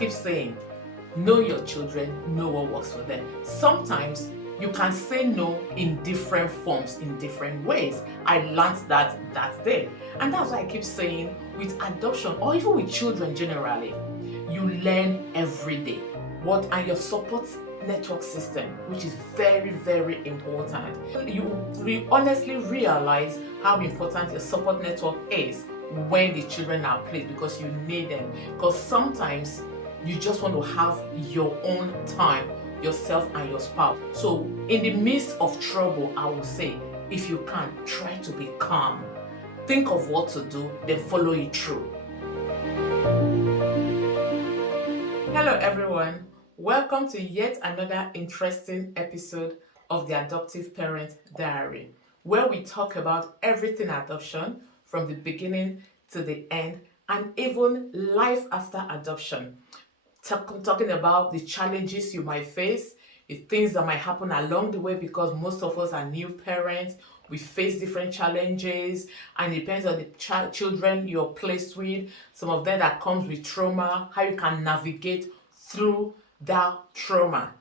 keep saying, know your children, know what works for them. Sometimes you can say no in different forms, in different ways. I learned that day. And that's why I keep saying with adoption or even with children generally, you learn every day. And your support network system, which is very, very important. You honestly realize how important your support network is when the children are placed because you need them. Because sometimes you just want to have your own time, yourself and your spouse. So in the midst of trouble, I will say, if you can, try to be calm. Think of what to do, then follow it through. Hello everyone, welcome to yet another interesting episode of the Adoptive Parent Diary, where we talk about everything adoption from the beginning to the end and even life after adoption. Talking about the challenges you might face, the things that might happen along the way because most of us are new parents. We face different challenges and it depends on the children you're placed with. Some of them that comes with trauma, how you can navigate through that trauma.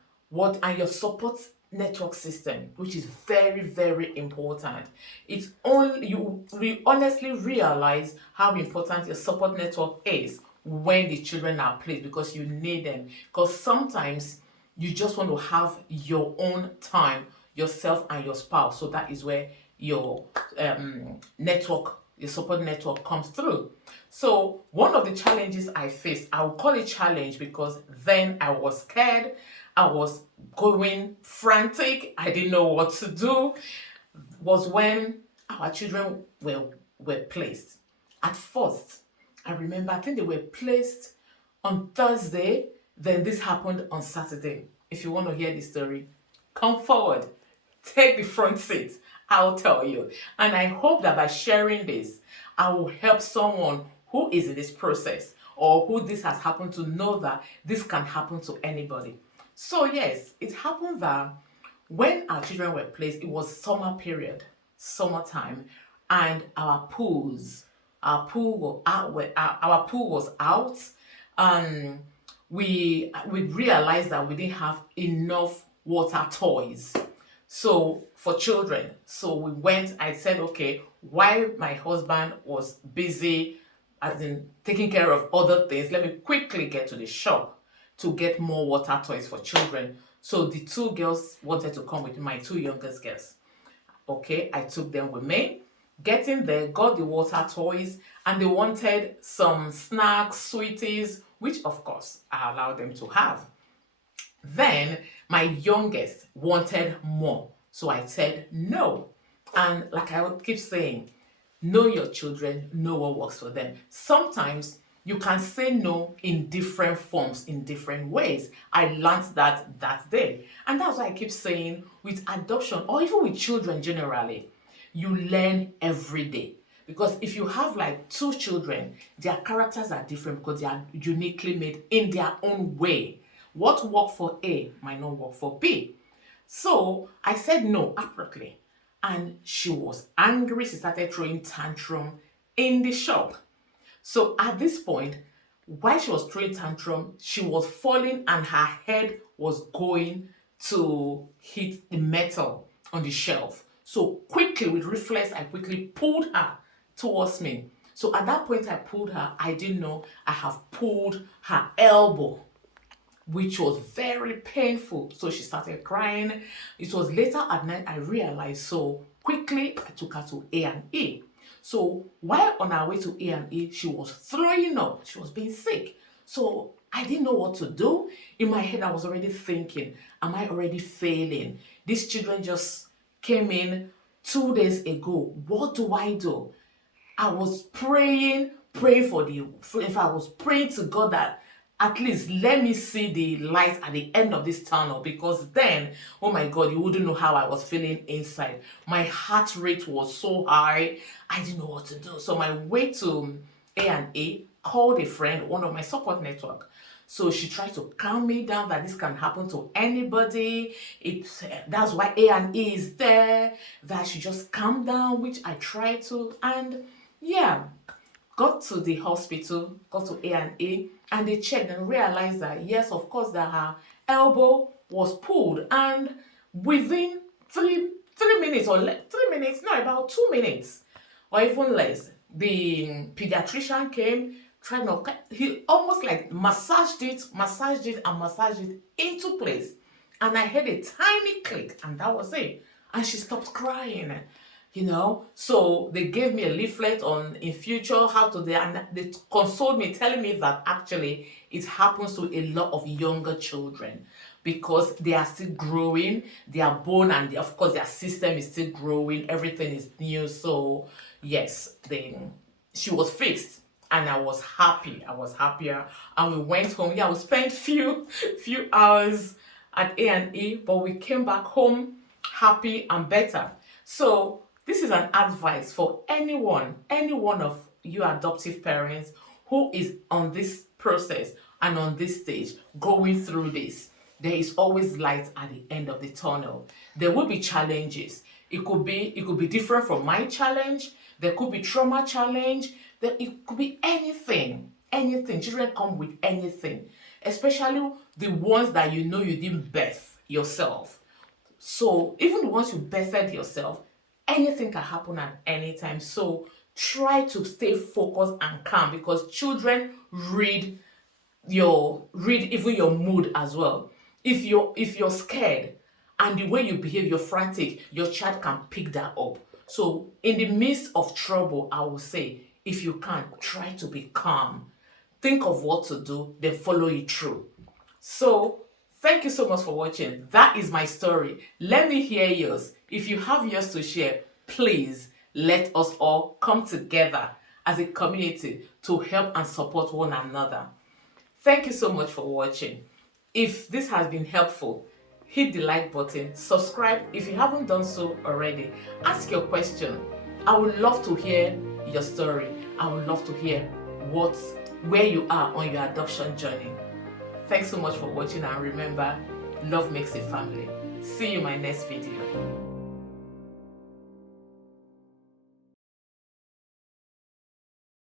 And your support network system, which is very, very important. It's only you honestly realize how important your support network is when the children are placed because you need them. Because sometimes you just want to have your own time, yourself and your spouse. So that is where your your support network comes through. So one of the challenges I faced, I will call it challenge because then I was scared, I was going frantic, I didn't know what to do, was when our children were placed. At first, I remember, I think they were placed on Thursday, then this happened on Saturday. If you want to hear the story, come forward, take the front seat, I'll tell you. And I hope that by sharing this, I will help someone who is in this process or who this has happened to know that this can happen to anybody. So yes, it happened that when our children were placed, it was summer period, summertime, and our pool was out. We realized that we didn't have enough water toys. So for children, so we went, I said, okay, while my husband was busy as in taking care of other things, let me quickly get to the shop to get more water toys for children. So the two girls wanted to come with my two youngest girls. Okay, I took them with me. Getting there, got the water toys, and they wanted some snacks, sweeties, which of course I allowed them to have. Then my youngest wanted more, so I said no. And like I keep saying, know your children, know what works for them. Sometimes you can say no in different forms, in different ways. I learned that day. And that's why I keep saying with adoption or even with children generally, you learn every day. Because if you have like two children, their characters are different because they are uniquely made in their own way. What worked for A might not work for B. So I said no appropriately. And she was angry. She started throwing tantrum in the shop. So at this point, while she was throwing tantrum, she was falling and her head was going to hit the metal on the shelf. So quickly, with reflex, I quickly pulled her towards me. So at that point I pulled her, I didn't know I have pulled her elbow, which was very painful. So she started crying. It was later at night I realized. So quickly I took her to A&E. So while on our way to A&E, she was throwing up. She was being sick. So I didn't know what to do. In my head, I was already thinking, am I already failing? These children just came in 2 days ago. What do I do? I was praying if I was praying to God that at least let me see the light at the end of this tunnel, because then, oh my God, you wouldn't know how I was feeling inside. My heart rate was so high, I didn't know what to do. So my way to A&E, called a friend, one of my support network. So she tried to calm me down that this can happen to anybody. That's why A&E is there, that she just calm down, which I tried to. And yeah, got to the hospital, got to A&E, and they checked and realized that yes, of course, that her elbow was pulled, and within 3 minutes or 3 minutes, no, about 2 minutes or even less, the pediatrician came, tried to, he almost like and massaged it into place, and I heard a tiny click, and that was it, and she stopped crying. So they gave me a leaflet on in future how to do, and they consoled me, telling me that actually it happens to a lot of younger children because they are still growing, their bone, and of course their system is still growing, everything is new. So yes, then she was fixed, and I was happy. I was happier, and we went home. Yeah, we spent few hours at A&E, but we came back home happy and better. So this is an advice for any one of you adoptive parents who is on this process and on this stage going through this. There is always light at the end of the tunnel. There will be challenges. It could be different from my challenge. There could be trauma challenge. It could be anything. Anything. Children come with anything, especially the ones that you didn't birth yourself. So even the ones you birthed yourself, anything can happen at any time. So try to stay focused and calm, because children read even your mood as well. If you're scared and the way you behave, you're frantic, your child can pick that up. So in the midst of trouble, I will say, if you can, try to be calm. Think of what to do, then follow it through. So thank you so much for watching. That is my story. Let me hear yours. If you have yours to share, please let us all come together as a community to help and support one another. Thank you so much for watching. If this has been helpful, hit the like button, subscribe if you haven't done so already. Ask your question. I would love to hear your story. I would love to hear where you are on your adoption journey. Thanks so much for watching, and remember, love makes a family. See you in my next video.